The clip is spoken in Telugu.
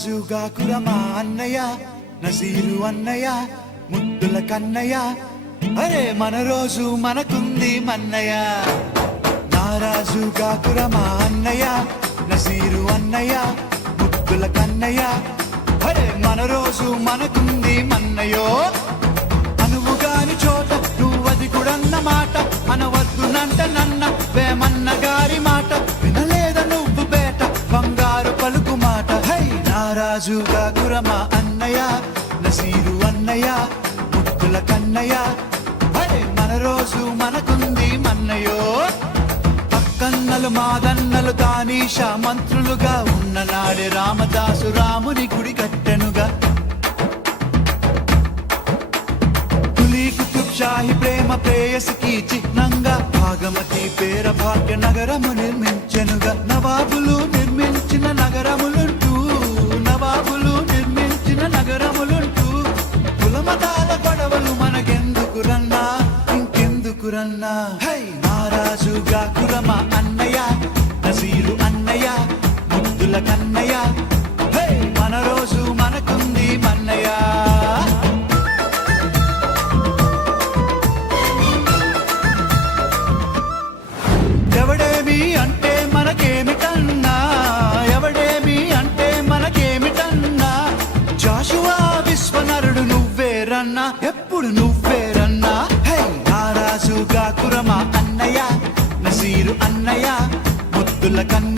నారాజుగా కురమా అన్నయ్య నజీరు అన్నయ్య ముద్దుల కన్నయ్య అరే మన రోజు మనకుంది మన్నయ్య నారాజుగా కురమా అన్నయ్య నజీరు అన్నయ్య ముద్దుల కన్నయ్య అరే మన రోజు మనకుంది మన్నయ్యో అనువుగాని చోట నువ్వది కూడన్న మాట అనవద్దునంట నన్న వేమన్న గారి మాట వినలేద నువ్వు బేట బంగారు పలుకు మాట హై నారాజుగా కురమా అన్నయ్య నసీరు అన్నయ్య ముద్దుల కన్నయ్య అరే మన రోజు మనకుంది మన్నయ్యో పక్కన్నలు మాదన్నలు తానీషా మంత్రులుగా ఉన్న నాడే రామదాసు రాముని గుడి కట్టెనుగా షాహి ప్రేమ ప్రేయసికి చిహ్నంగా భాగమతి పేర భాగ్య నగరము నిర్మించెనుగా నవాబులు నిర్మించిన నగరములుంటూ కులమతాల గొడవలు మనకెందుకురన్నా ఇంకెందుకురన్నా హై నారాజుగా కురమా అన్నయ్య నజీరు అన్నయ్య ముద్దుల కన్నయ్య హై మన రోజు మనకుంది మన్నయ్య ఎవడేమి అంటే మనకేమిటన్నా జాషువా విశ్వనరుడు నువ్వేరన్నా ఎప్పుడు నువ్వేరన్నా హై నారాజుగా కురమా అన్నయ్య నజీరు అన్నయ్య ముద్దుల కన్నయ్య